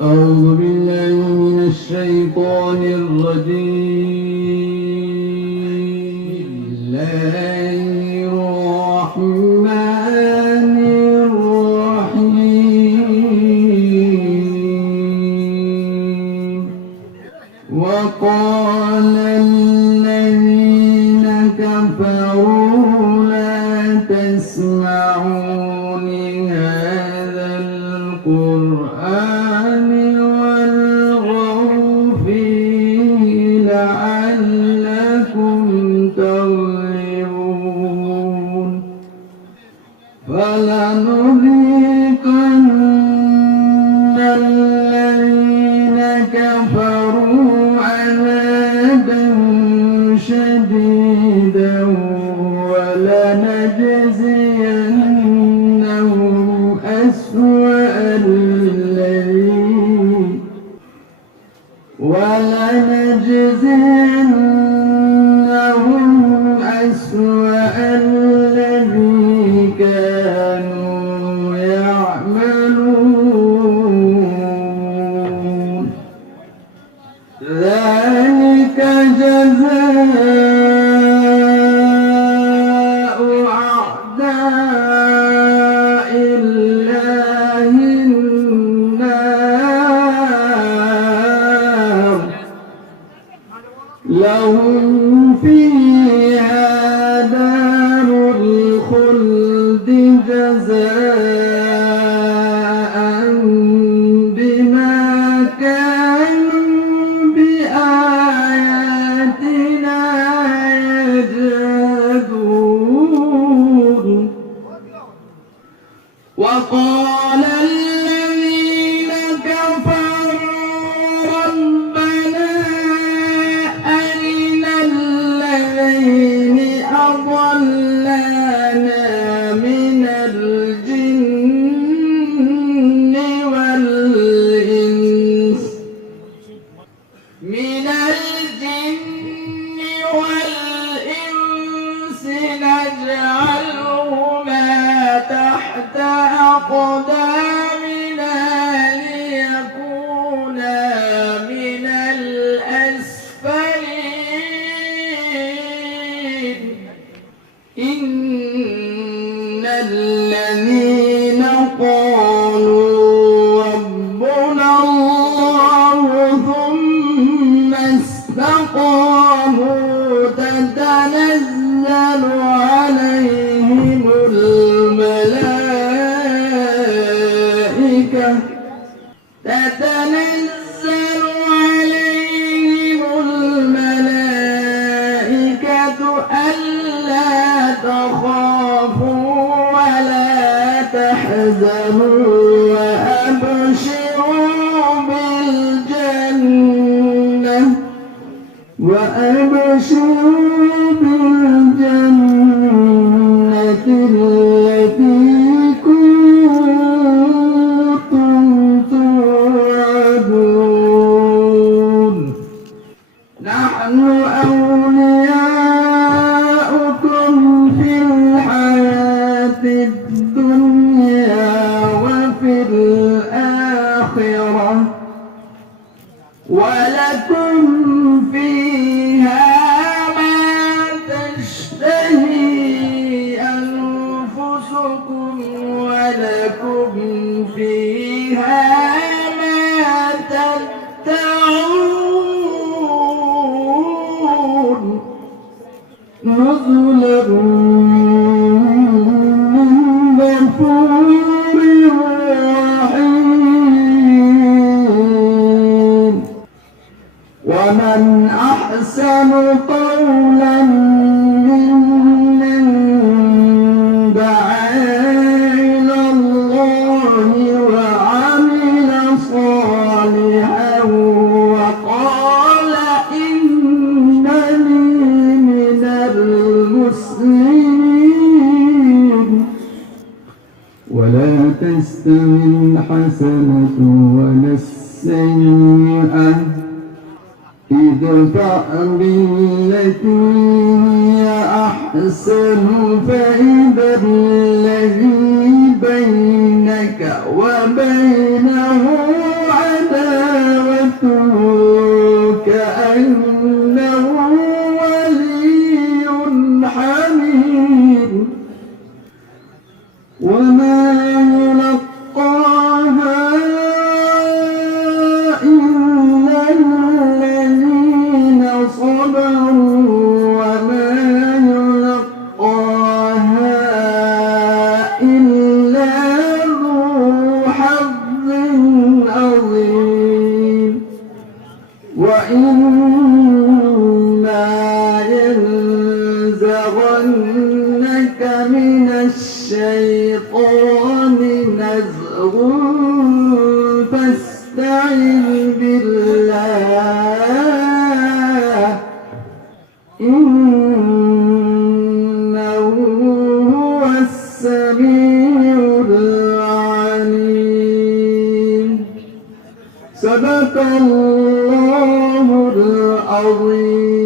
أعوذ بالله من الشيطان الرجيم. الرحمن الرحيم. وقال الذين كفروا لا تسمعوا لهذا القرآن والغوا فيه لعلكم تغلبون. فلنذيقن الذين كفروا عذابا شديدا ولنجزينهم أسوأ الذي كانوا يعملون. ذلك جزاء أعداء الله النار لهم فيها دار الخلد جزاء بما كانوا بآياتنا يجحدون. وقال الذين كفروا ربنا أرنا الذين أضلانا من الجن والإنس نجعلهما تحت أقدامنا ليكونا من الأسفلين. إن الذين قالوا ربنا الله ثم استقاموا تتنزل عليهم الملائكة ألا تخافوا ولا تحزنوا وأبشروا بالجنة التي كنتم توعدون. نحن أولياؤكم في الحياة الدنيا وفي الآخرة ولكم فيها ما تشتهي أنفسكم ولكم فيها ما تدعون. نزلا من غفور رحيم. ومن أحسن قولا ممن دعا إلى الله وعمل صالحا وقال إنني من المسلمين. ولا تستوي الحسنة ولا السيئة ادفع بالتي هي أحسن فإذا الذي بينك وبينه عداوة وإما ينزغنك من الشيطان نزغ فاستعذ بالله إنه هو السميع العليم. صدق الله العظيم.